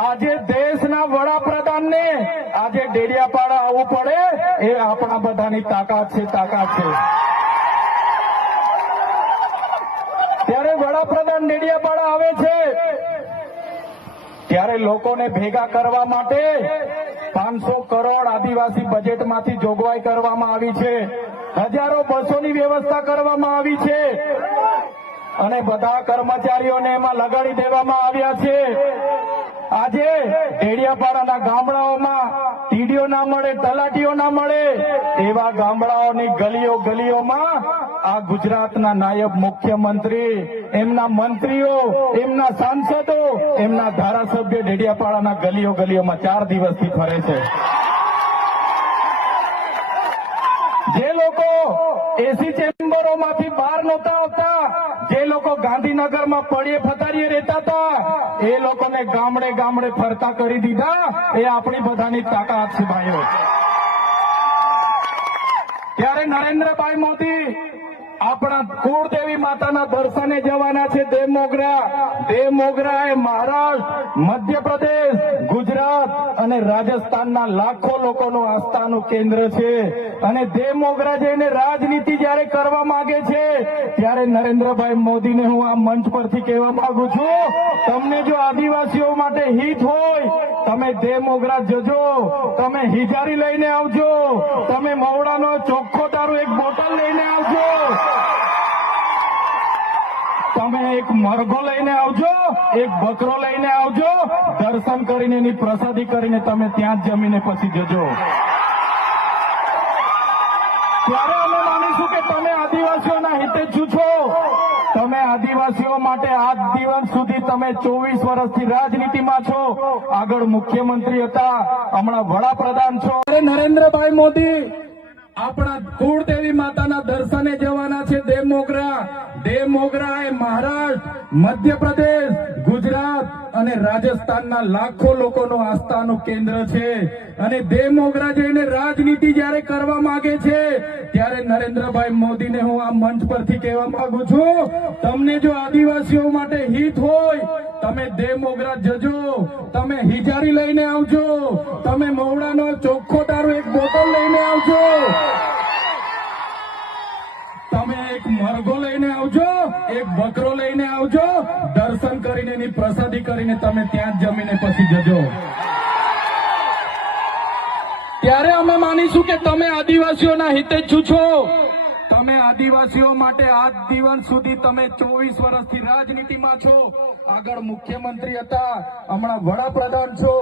આજે દેશના વડાપ્રધાનને આજે ડેડિયાપાડા આવવું પડે એ આપણા બધાની તાકાત છે તાકાત છે. ત્યારે વડાપ્રધાન ડેડિયાપાડા આવે છે. ત્યારે લોકોને ભેગા કરવા માટે પાંચસો કરોડ આદિવાસી બજેટમાંથી જોગવાઈ કરવામાં આવી છે. હજારો બસોની વ્યવસ્થા કરવામાં આવી છે. અને બધા કર્મચારીઓને એમાં લગાડી દેવામાં આવ્યા છે. આજે ડેડિયાપાડાના ગામડાઓમાં ટીડીઓ ના મળે, તલાટીઓ ના મળે એવા ગામડાઓની ગલીઓ ગલીઓમાં આ ગુજરાતના નાયબ મુખ્યમંત્રી, એમના મંત્રીઓ, એમના સાંસદો, એમના ધારાસભ્ય ડેડિયાપાડાના ગલીઓ ગલીઓમાં ચાર દિવસથી ફરે છે. જે લોકો એસી ચેમ્બરોમાંથી બહાર નહોતા આવતા ગાંધીનગરમાં પડીએ ફતારીએ રહેતા હતા. એ લોકોને ગામડે ગામડે ફરતા કરી દીધા. એ આપણી બધાની તાકાત છે ભાઈઓ. ત્યારે નરેન્દ્રભાઈ મોદી આપણા કુળદેવી માતાના દર્શને જવાના છે દેવ મોગરા દેવ મોગરા એ મહારાષ્ટ્ર મધ્યપ્રદેશ અને રાજસ્થાનના લાખો લોકોનું આસ્થાનું કેન્દ્ર છે. અને દેવ મોગરા રાજનીતિ જયારે કરવા માંગે છે, ત્યારે નરેન્દ્રભાઈ મોદીને હું આ મંચ પરથી કહેવા માંગુ છું, તમને જો આદિવાસીઓ માટે હિત હોય, તમે દે મોગરા જજો, તમે હિજારી લઈને આવજો, તમે મવડાનો ચોખ્ખો દારૂ એક બોટલ લઈને આવજો તમે એક મરઘો લઈને આવજો, એક બકરો લઈને આવજો, દર્શન કરીને એની પ્રસાદી કરીને તમે ત્યાં જ જમીને પછી જજો. ત્યારે અમે માનીશું કે તમે આદિવાસીઓના હિતે છો. તમે આદિવાસીઓ માટે આજ દિવસ સુધી તમે ચોવીસ વર્ષથી રાજનીતિમાં છો. આગળ મુખ્યમંત્રી હતા, હમણાં વડાપ્રધાન છો. નરેન્દ્રભાઈ મોદી, આપણા કુળદેવી માતાના દર્શને જવાના છે દેવ મોગરા એ મહારાષ્ટ્ર મધ્યપ્રદેશ, ગુજરાત અને રાજસ્થાનના લાખો લોકોનો આસ્થાનું કેન્દ્ર છે. અને દેવ મોગરા જઈને રાજનીતિ જ્યારે કરવા માંગે છે, ત્યારે નરેન્દ્રભાઈ મોદીને હું આ મંચ પરથી કહેવા માંગુ છું, તમને જો આદિવાસીઓ માટે હિત હોય, તમે દેવ મોગરા જજો, તમે હિજારી લઈને આવજો, તમે મવડાનો ચોખ્ખો દારૂ એક બોટલ લઈને આવજો, તમે એક મરઘો લઈને આવજો એક બકરો લઈને આવજો, દર્શન કરીને એની પ્રસાદી કરીને તમે ત્યાં જમીને પછી જજો. ત્યારે અમે માનીશું કે તમે આદિવાસીઓના હિતે જ છો તમે આદિવાસીઓ માટે આજ દિવસ સુધી તમે ચોવીસ વર્ષથી રાજનીતિમાં છો. આગળ મુખ્યમંત્રી હતા, હમણાં વડાપ્રધાન છો.